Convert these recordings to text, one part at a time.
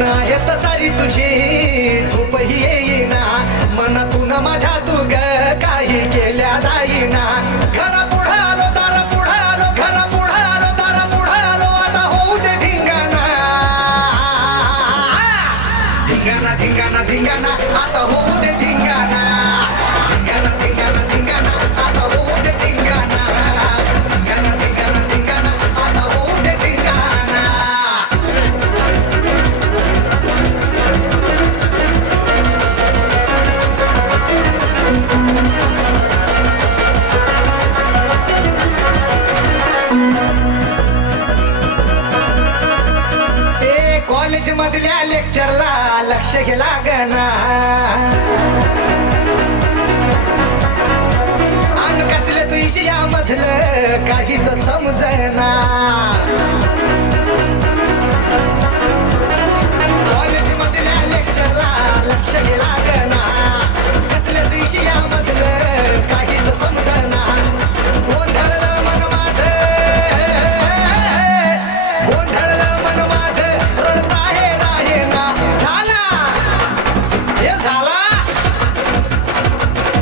नाहीत सारी तुझी झोपही येईना मनातून माझ्या तू ग काही केल्या जाईना घरा पुढं आलो दारा पुढं आलो घरा पुढं आलो दारा पुढं आलो आता होऊ दे धिंगाणा धिंगाणा धिंगाणा धिंगाणा आता होऊ दे धिंगाणा धिंगाणा धिंगाणा धिंगाणा आता होऊ दे धिंगाणा धिंगाणा धिंगाणा धिंगाणा आता होऊ दे धिंगाणा कॉलेज मधल्या लेक्चरला लक्ष घे लागना आणि कसल्याच विषयामधलं काहीच समजना कॉलेज मधल्या लेक्चरला लक्ष घे लागना कसल्याच विषयामधलं काहीच समजना गोंधळलं मन माझं गोंधळलं मन माझं रडत आहे राहे ना झाला हे झाला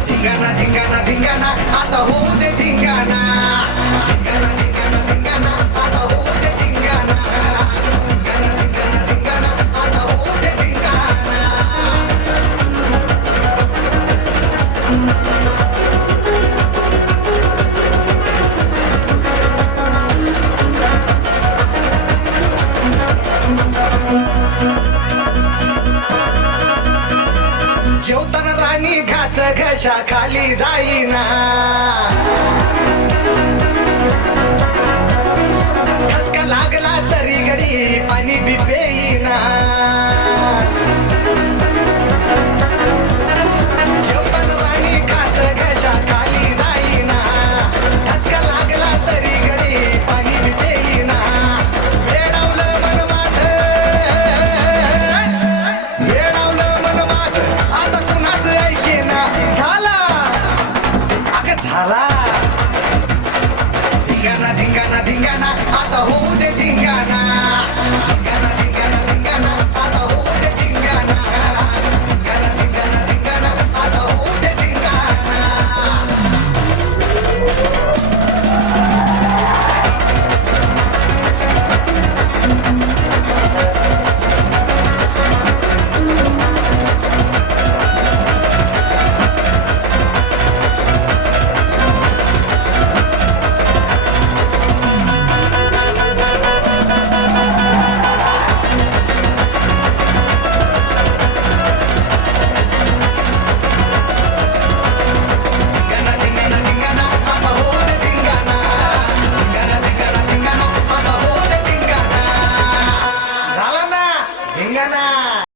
धिंगाणा धिंगाणा धिंगाणा आता होऊ दे धिंगाणा धिंगाणा धिंगाणा धिंगाणा आता होऊ दे धिंगाणा धिंगाणा धिंगाणा धिंगाणा आता होऊ दे धिंगाणा जेवताना राणी घास घशा खाली जाईना